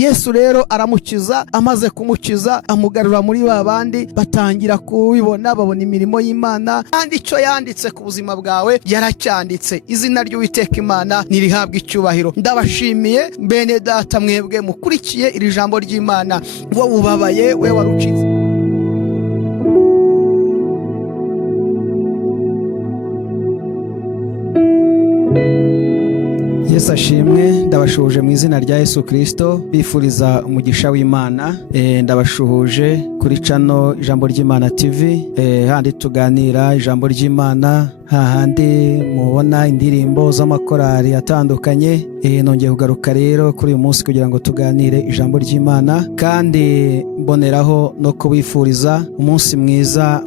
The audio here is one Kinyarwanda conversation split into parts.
Yesu rero aramukiza, amaze kumukiza amugarura muri babandi batangira kubibona, babona imirimo y'Imana, kandi icyo yanditse ku buzima bwawe yaracyanditse. Izina ry'Uwiteka Imana nirihabwa icyubahiro. Ndabashimiye bene data mwebwe mukurikiye iri jambo ry'Imana, wowe ubabaye, we warucitse. Yesu ashimwe. Ndabashuhuje mu izina rya Yesu Kristo, bifuriza umugisha w'Imana. Ndabashuhuje kuri channel Ijambo ry'Imana TV, handi tuganira ijambo ry'Imana, hahandi mubona indirimbo z'amakorari atandukanye. Nongeye kugaruka rero kuri uyu munsi kugira ngo tuganire ijambo ry'Imana, kandi mboneraho no kubifuriza umunsi mwiza.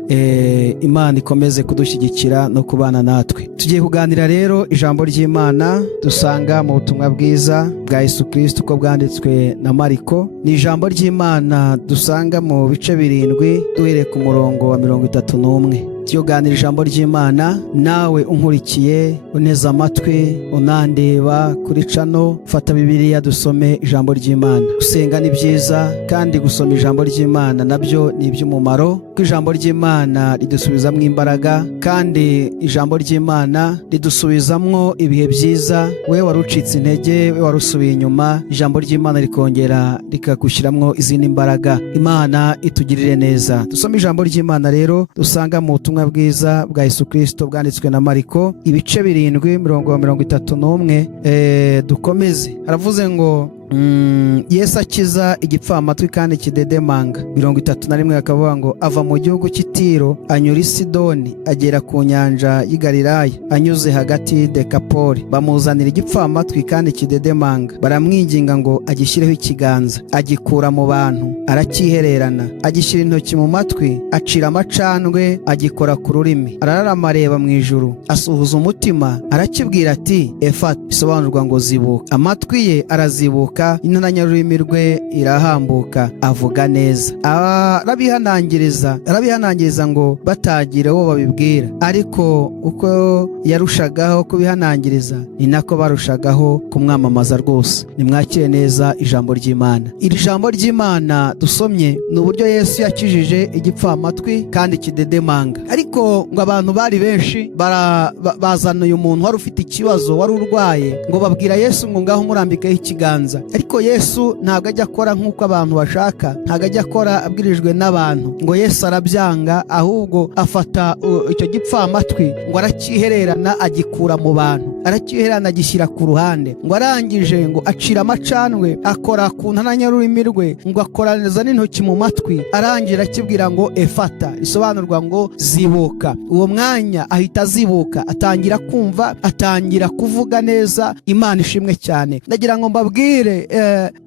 Imana ikomeze kudushyigikira no kubana natwe. Tugiye kuganira rero ijambo ry'Imana dusanga mu butumwa bwiza bwa Yesu Kristo uko bwanditswe na Mariko. Ni ijambo ry'Imana dusanga mu bice 7 duhereye ku murongo wa 31. Tuyoganira ijambo ry'Imana, nawe unkurikiye uneza amatwi unandeba kuri channel, fata Bibiliya dusome ijambo ry'Imana. Gusenga ni byiza, kandi gusoma ijambo ry'Imana nabyo ni iby'umumaro, kuko ijambo ry'Imana ridusubizamo imbaraga, kandi ijambo ry'Imana ridusubizamwo ibihe byiza. We warucitse intege, we warusubiye inyuma, ijambo ry'Imana rikongera rikagushyiramo izindi mbaraga. Imana itugirire neza. Dusome ijambo ry'Imana rero dusanga mu butumwa bwiza bwa Yesu Kristo bwanditswe na Mariko, ibice 7 mirongo 31. Dukomeze. Haravuze ngo Yesu akiza igipfamatwi kandi kidedemanga. 31 akavuga ngo ava mu gihugu cy'Itiro anyura i Sidoni agera ku nyanja y'i Galilaya, anyuze hagati y'i Dekapoli. Bamuzanira igipfamatwi kandi kidedemanga, baramwinginga ngo agishyireho ikiganza. Agikura mu bantu, arakihererana, agishyira intoki mu matwi, acira amacandwe, agikora ku rurimi. Arararama areba mu ijuru, asuhuza umutima, arakibwira ati Efata, bisobanurwa ngo zibuka. Amatwi ye arazibuka, intananyarurimi rwe irahambuka, avuga neza. Arabihanangiriza ngo batagire uwo babibwira. Ariko uko yarushagaho kubihanangiriza, ni nako barushagaho kumwamamaza rwose. Nimwakire neza ijambo ry'Imana. Iri jambo ry'Imana dusomye ni uburyo Yesu yakijije igipfamatwi kandi kidedemanga. Ariko ngo abantu bari benshi bazana uyu muntu wari ufite ikibazo, wari urwaye, ngo babwira Yesu ngo ngaho murambikeho ikiganza. Ariko Yesu ntabwo ajya akora nk'uko abantu bashaka, ntabwo ajya akora abwirijwe n'abantu. Ngo Yesu arabyanga, ahubwo afata icyo gipfamatwi ngo arakihererana, agikura mu bantu, arakihererana, agishyira ku ruhande. Ngo arangije ngo acira amacandwe, akora ku ntananyarurimi rwe, ngo akoraniza n'intoki mu matwi. Arangije akibwira ngo Efata, bisobanurwa ngo zibuka. Uwo mwanya ahita azibuka, atangira kumva, atangira kuvuga neza. Imana ishimwe cyane. Ndagira ngo mbabwire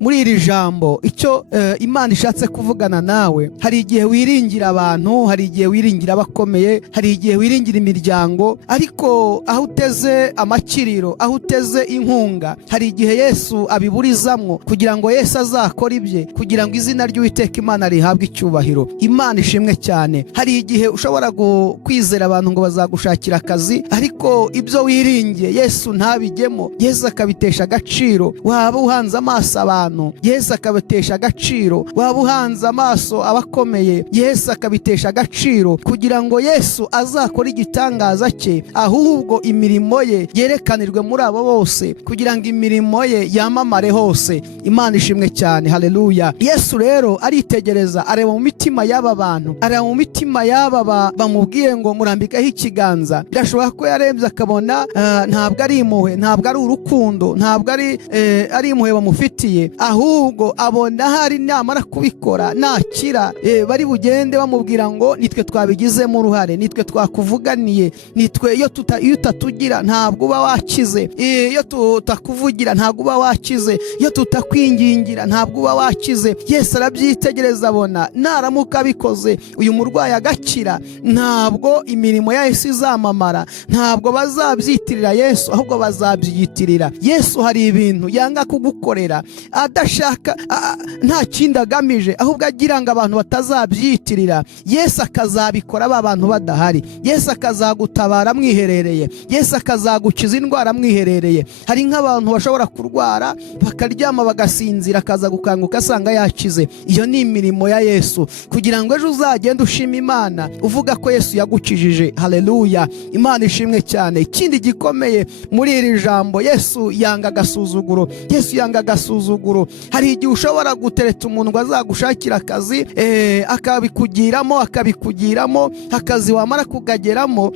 muri iri jambo icyo Imana ishatse kuvugana nawe. Hari igihe wiringira abantu, hari igihe wiringira abakomeye, hari igihe wiringira imiryango, ariko aho uteze amakiriro, aho uteze inkunga, hari igihe Yesu abiburizamwo kugira ngo Yesu azakore ibye, kugira ngo izina ry'Uwiteka Imana rihabwe icyubahiro. Imana ishimwe cyane. Hari igihe ushobora kwizera abantu ngo bazagushakira akazi, ariko ibyo wiringiye Yesu ntabijyemo, Yesu akabitesha agaciro. Waba uhanze amaso abantu, Yesu akabitesha agaciro. Waba uhanze amaso abakomeye, Yesu akabitesha agaciro, kugira ngo Yesu azakore igitangaza cye, ahubwo imirimo ye yerekanirwe muri abo bose, kugira ngo imirimo ye yamamare hose. Imana ishimwe cyane. Haleluya. Yesu rero aritegereza, areba mu mitima y'aba bantu, areba mu mitima y'aba bamubwiye ngo murambikeho ikiganza. Birashoboka ko yarebye akabona ntabwo ari impuhwe, ntabwo ari urukundo, ntabwo ari impuhwe bamufitiye, ahubwo abona hari namara kubikora nakira bari bugende bamubwira ngo nitwe twabigizemo uruhare, nitwe twakuvuganiye, nitwe iyo utatugira ntabwo uba wakize, iyo tutakuvugira ntabwo uba wakize, iyo tutakwingingira ntabwo uba wakize. Yesu arabyitegereza, abona naramuka abikoze uyu murwayi agakira, ntabwo imirimo ya Yesu izamamara, ntabwo bazabyitirira Yesu, ahubwo bazabyiyitirira Yesu. Hari ibintu yanga kugukorera adashaka, nta kindi agamije, ahubwo agira ngo abantu batazabyiyitirira. Yesu akazabikora aba bantu badahari, Yesu akazagutabara mwiherereye, Yesu akazagukiza gukiza indwara amwiherereye. Hari nk'abantu bashobora kurwara bakaryama bagasinzira akaza gukanguka asanga yakize. Iyo ni imirimo ya Yesu, kugira ngo ejo uzagende ushima Imana uvuga ko Yesu yagukijije. Haleluya, Imana ishimwe cyane. Ikindi gikomeye muri iri jambo, Yesu yanga agasuzuguro. Yesu yanga agasuzuguro. Hari igihe ushobora gutereta umuntu ngo azagushakira akazi, akabikugiramo akazi, wamara kukageramo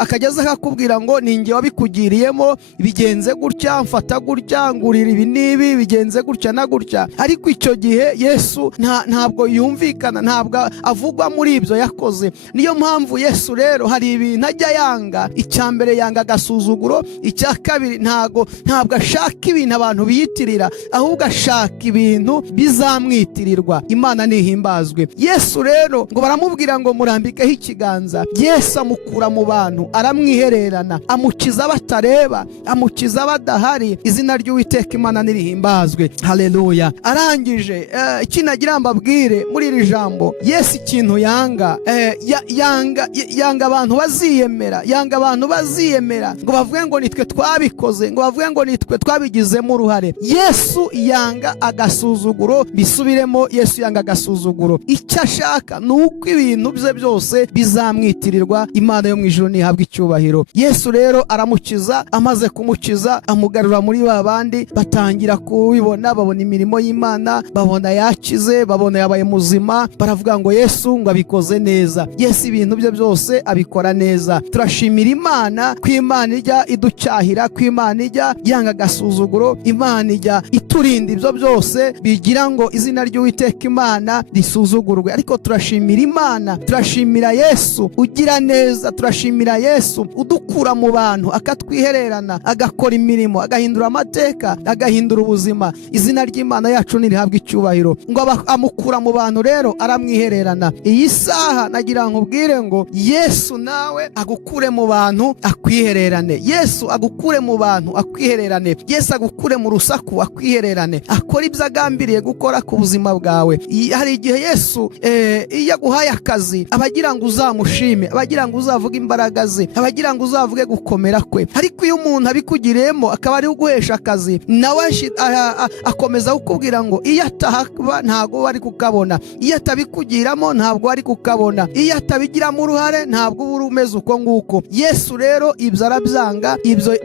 akageza akakubwira ngo ninjye wabikugiriyemo, bigenze gutya, mfata gutya, ngurira ibi n'ibi, bigenze gutya na gutya. Ariko icyo gihe Yesu ntabwo yumvikana, ntabwo avugwa muri ibyo yakoze. Niyo mpamvu Yesu rero hari ibintu ajya yanga. Icya mbere yanga agasuzuguro. Icya kabiri ntabwo ashaka ibintu abantu biyitirira, ahubwo ashaka ibintu bizamwitirirwa. Imana nihimbazwe. Yesu rero ngo baramubwira ngo murambikeho ikiganza. Yesu amukura mu bantu, aramwihererana, amukiza batareba, amukiza badahari. Izina ry'Uwiteka Imana nirihimbazwe. Haleluya. Arangije ikinagira mbabwire muri iri jambo, Yesu ikintu yanga, yanga abantu baziyemera, ngo bavuge ngo nitwe twabikoze, ngo bavuge ngo nitwe twabigizemo uruhare. Yesu yanga agasuzuguro. Bisubiremo, Yesu yanga agasuzuguro. Icyo ashaka ni uko ibintu bye byose bizamwitirirwa. Imana yo mu ijuru nihabwa icyubahiro. Yesu rero aramukiza. Amaze kumukiza amugarura muri ba bandi batangira kubibona, babona imirimo y'Imana, babona yakize, babona yabaye muzima, baravuga ngo Yesu ngo abikoze neza. Yesu ibintu bye byose abikora neza. Turashimira Imana ko Imana ijya iducyahira, ko Imana ijya yanga agasuzuguro. Imana ijya iturinda ibyo byose bigira ngo izina ry'Uwiteka Imana risuzugurwe. Ariko turashimira Imana, turashimira Yesu ugira neza, turashimira Yesu udukura mu bantu akatwihererana, agakora imirimo, agahindura amateka, agahindura ubuzima. Izina ry'Imana yacu nirihabwa icyubahiro. Ngo amukura mu bantu rero aramwihererana. Iyi saha nagira nkubwire ngo Yesu nawe agukure mu bantu akwihererane. Yesu agukure mu bantu akwihererane. Yesu agukure mu rusaku akwihererane. Akora ibyo agambiriye gukora ku buzima bwawe. Hari igihe Yesu iyo aguhaye akazi abagira ngo uzamushime, abagira ngo uzavuge imbaraga ze, abagira ngo uzavuge gukomera kwe. Ariko iyo umuntu abikugiriyemo akaba ari uguhesha akazi, nawe akomeza kukubwira ngo iyo atahaba ntabwo bari kukabona, iyo atabikugiramo ntabwo bari kukabona, iyo atabigiramo uruhare ntabwo uba uri umeze uko nguko. Yesu rero ibyo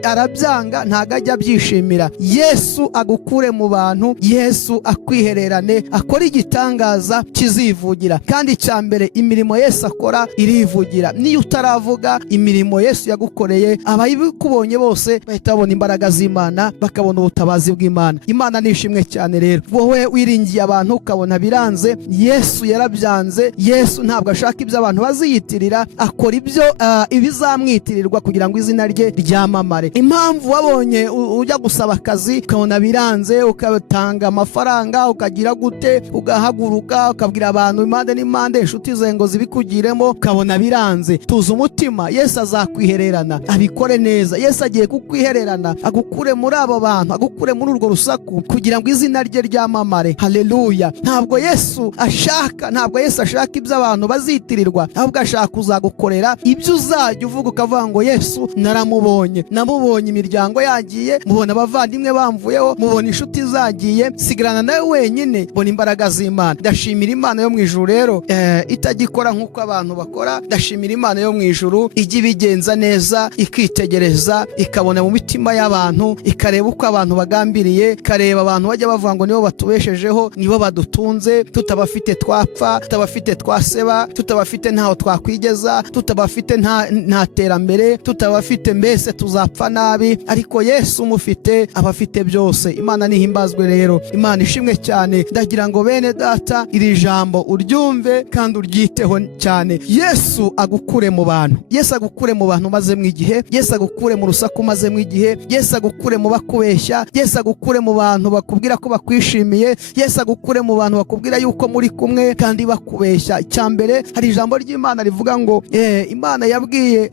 arabyanga, ntabwo ajya abyishimira. Yesu agukure mu bantu, Yesu akwihererane, akora igitangaza kizivugira. Kandi icya mbere, imirimo Yesu akora irivugira. Niyo utaravuga imirimo Yesu yagukoreye, abayikubonye bose bahita babona imbaraga z'Imana, bakabona ubutabazi bw'Imana. Imana nishimwe cyane rero. Wowe wiringiye abantu ukabona biranze, Yesu yarabyanze. Yesu ntabwo ashaka ibyo abantu baziyitirira, akora ibyo ibizamwitirirwa kugira ngo izina rye ryamamare. Impamvu wabonye ujya gusaba akazi ukabona biranze, ukatanga amafaranga, ukagira gute, ugahaguruka ukabwira abantu impande n'impande, inshuti ze ngo zibikugiremo, ukabona biranze, tuza umutima. Yesu azakwihererana abikore neza. Yesu agiye kukwihererana, agukure muri abo bantu, agukure muri urwo rusaku kugira ngo izina rye ryamamare. Haleluya. Ntabwo Yesu ashaka ibyo abantu bazitirirwa, ahubwo ashaka kuzagukorera ibyo uzajya uvuga ukavuga ngo Yesu namubonye imiryango yagiye, mubona abavandimwe bamvuyeho, mubona inshuti zagiye, sigarana nawe wenyine, bona imbaraga z'Imana. Ndashimira Imana yo mu ijuru rero itagikora nk'uko abantu bakora. Ndashimira Imana yo mu ijuru ijya ibigenza neza, ikitegereza, ikabona mu mitima y'abantu, ikareba uko abantu bagambiriye, ikareba abantu bajya bavuga ngo nibo batubeshejeho, nibo badutunze, tutabafite twapfa, tutabafite twaseba, tutabafite ntaho twakwigeza, tutabafite nta terambere, tutabafite mbese tuzapfa nabi. Ariko Yesu umufite abafite byose. Imana nihimbazwe rero. Imana ishimwe cyane. Ndagira ngo bene data iri jambo uryumve kandi uryiteho cyane. Yesu agukure mu bantu, Yesu agukure mu bantu maze mu igihe, Yesu agukure mu rusaku maze mu igihe, Yesu agukure mu bakubeshya, Yesu agukure mu bantu bakubwira ko bakwishimiye, Yesu agukure mu bantu bakubwira yuko muri kumwe kandi bakubeshya. Icyambere, hari ijambo ry'Imana rivuga ngo Imana yabwiye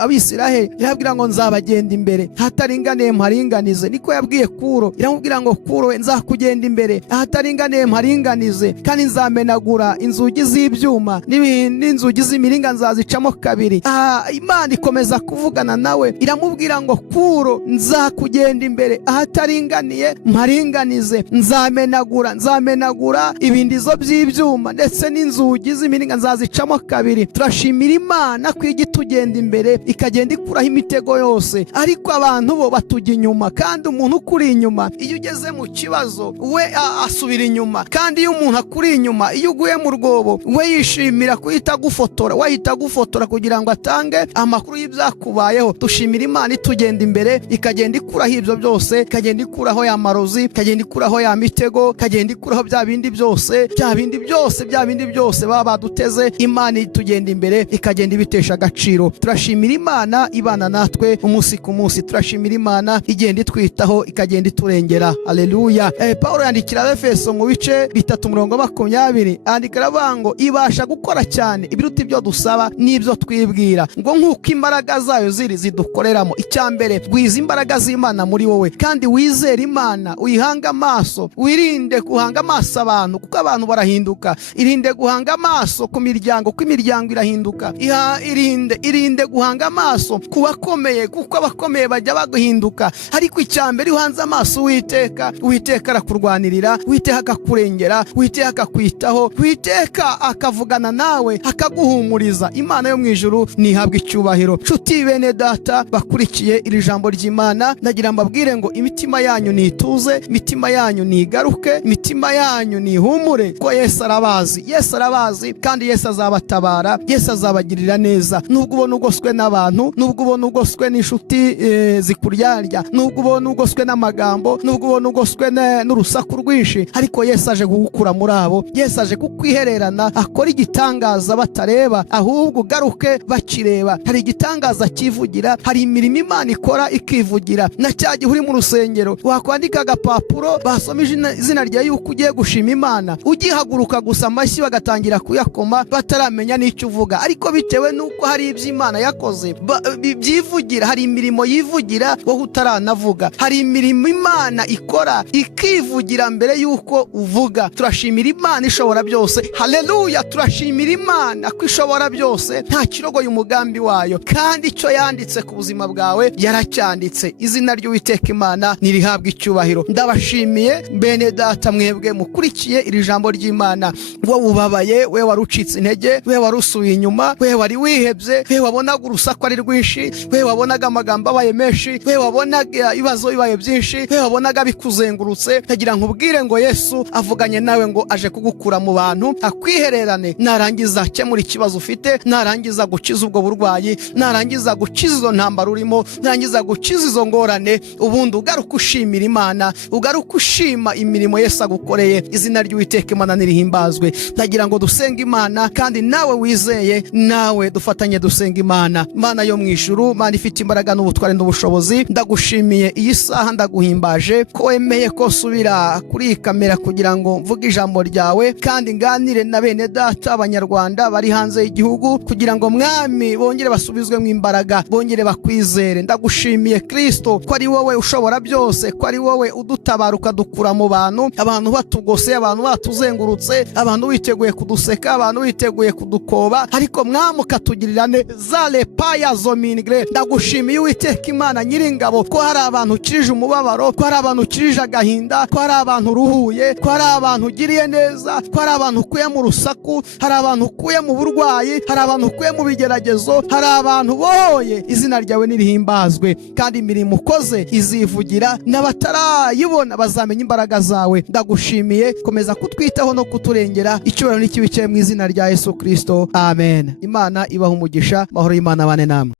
Abisiraheli, irabwira ngo nzabagenda imbere, ahataringaniye mparinganize. Niko yabwiye Kuro, iramubwira ngo Kuro nzakugenda imbere, ahataringaniye mparinganize, kandi nzamenagura inzugi z'ibyuma n'inzugi z'imiringa nzazicamo kabiri. Imana ikomeza kuvugana nawe, aramubwira ngo Kuro, nzakugenda imbere ahataringaniye mparinganize, nzamenagura ibindizo by'ibyuma ndetse n'inzugi z'imiringa nzazicamo kabiri. Turashimira Imana ko ijya itugenda imbere ikagenda ikuraho imitego yose, ariko abantu bo batujya inyuma. Kandi umuntu ukuri inyuma, iyo ugeze mu kibazo we asubira inyuma, kandi iyo umuntu akuri inyuma, iyo uguye mu rwobo we yishimira kuhita agufotora, wahita agufotora kugira ngo atange amakuru y'ibyakubayeho. Dushimira Imana itugenda imbere ikagenda ikuraho ibyo byose, ikagenda ikuraho ya marozi, ikagenda ikuraho ya mitego, ikagenda ikuraho bya bindi byose baba baduteze. Imana itugenda imbere ikagenda ibitesha agaciro. Turashimira Imana ibana natwe umunsi ku munsi. Turashimira Imana igenda itwitaho ikagenda iturengera. Haleluya. Paulo yandikira Abefeso mu bice 3:20 andika aravuga ngo ibasha gukora cyane ibiruta ibyo dusaba n'ibyo twibwira, ngo nk'uko imbaraga zayo ziri zidukoreramo. Icyambere, gwiza imbaraga z'Imana muri wowe kandi wizere Imana, uyihanga amaso, wirinde guhanga amaso abantu kuko abantu barahinduka. Irinde guhanga amaso ku miryango kuko imiryango irahinduka. Irinde guhanga amaso ku bakomeye kuko abakomeye bajya baguhinduka. Ariko icyambere uhanze amaso Uwiteka arakurwanirira, Uwiteka akakurengera, Uwiteka akakwitaho, Uwiteka akavugana nawe akaguhumuriza. Imana yo mu ijuru nihabwa icyubahiro. Nshuti bene data bakurikiye iri jambo ry'Imana, nagira mbabwire ngo imitima yanyu nituze, imitima yanyu nigaruke, imitima yanyu nihumure ko Yesu arabazi kandi Yesu azabatabara, Yesu azabagirira neza. Nubwo ubona ugoswe n'abantu, nubwo ubona ugoswe n'inshuti zikuryarya, nubwo ubona ugoswe n'amagambo, nubwo ubona ugoswe n'urusaku rwinshi, ariko Yesu aje kugukura muri abo. Yesu aje kukwihererana, akora igitangaza batareba, ahubwo ugaruke bakireba. Hari igitangaza kivugira, hari imirimo Imana ikora ikivugira. Na cya gihe uri mu rusengero wakwandika agapapuro basoma izina rya yuko ugiye gushima Imana, ugihaguruka gusa amashyi bagatangira kuyakoma bataramenya n'icyo uvuga, ariko bitewe n'uko hari ibyo Imana yakoze byivugira. Hari imirimo yivugira wowe utaranavuga, hari imirimo Imana ikora ikivugira mbere y'uko uvuga. Turashimira Imana ishobora byose. Haleluya. Turashimira Imana ko ishobora byose, nta kirogoye umugambi wayo, kandi icyo yanditse ku buzima bwawe yaracyanditse. Izina ry'Uwiteka Imana nirihabwa icyubahiro. Ndabashimiye bene data mwebwe mukurikiye iri jambo ry'Imana. Wowe ubabaye, we warucitse intege, we warusuye inyuma, we wari wihebye, we wabonaga urusaku ari rwinshi, we wabonaga amagambo abaye menshi, we wabonaga ibibazo bibaye byinshi, we wabonaga bikuzengurutse, ndagira nkubwire ngo Yesu avuganye nawe ngo aje kugukura mu bantu akwihererane. Narangiza akemura ikibazo ufite, narangiza gukiza ubwo burwayi, narangiza gukiza izo ntambara urimo, narangiza gukiza izo ngorane, ubundi ugaruka ushimira Imana, ugaruka ushima imirimo Yesu agukoreye. Izina ry'Uwiteka Imana nirihimbazwe. Ndagira ngo dusenge Imana, kandi nawe wizeye, nawe dufatanye dusenga Imana. Imana yo mu ijuru, Imana ifite imbaraga n'ubutware n'ubushobozi, ndagushimiye iyi saha, ndaguhimbaje ko wemeye ko subira kuri iyi kamera kugira ngo mvuge ijambo ryawe kandi nganire na bene data abanyarwanda bari hanze y'igihugu, kugira ngo Mwami bongere basubizwe mu imbaraga, bongere bakwizere. Ndagushimiye Kristo ko ari wowe ushobora byose, ko ari wowe udutabara ukadukura mu bantu, abantu batugose, abantu batuzengurutse, abantu witeguye kuduseka, abantu witeguye kudukoba, ariko Mwami ukatugirira neza. Lepaya zominigre. Ndagushimiye Uwiteka Imana nyiringabo ko hari abantu ukirije umubabaro, ko hari abantu ukirije agahinda, ko hari abantu uruhuye, ko hari abantu ugiriye neza, ko hari abantu ukuye mu rusaku, hari abantu ukuye mu burwayi, hari abantu ukuye mu bigeragezo, hari abantu bohoye. Izina ryawe nirihimbazwe, kandi imirimo ukoze izivugira, n'abatarayibona bazamenya imbaraga zawe. Ndagushimiye, komeza kutwitaho no kuturengera. Icyubahiro n'ikibi cyawe mu izina rya Yesu Kristo, amen. Imana ibaha umugisha. Mahoro y'Imana abane namwe.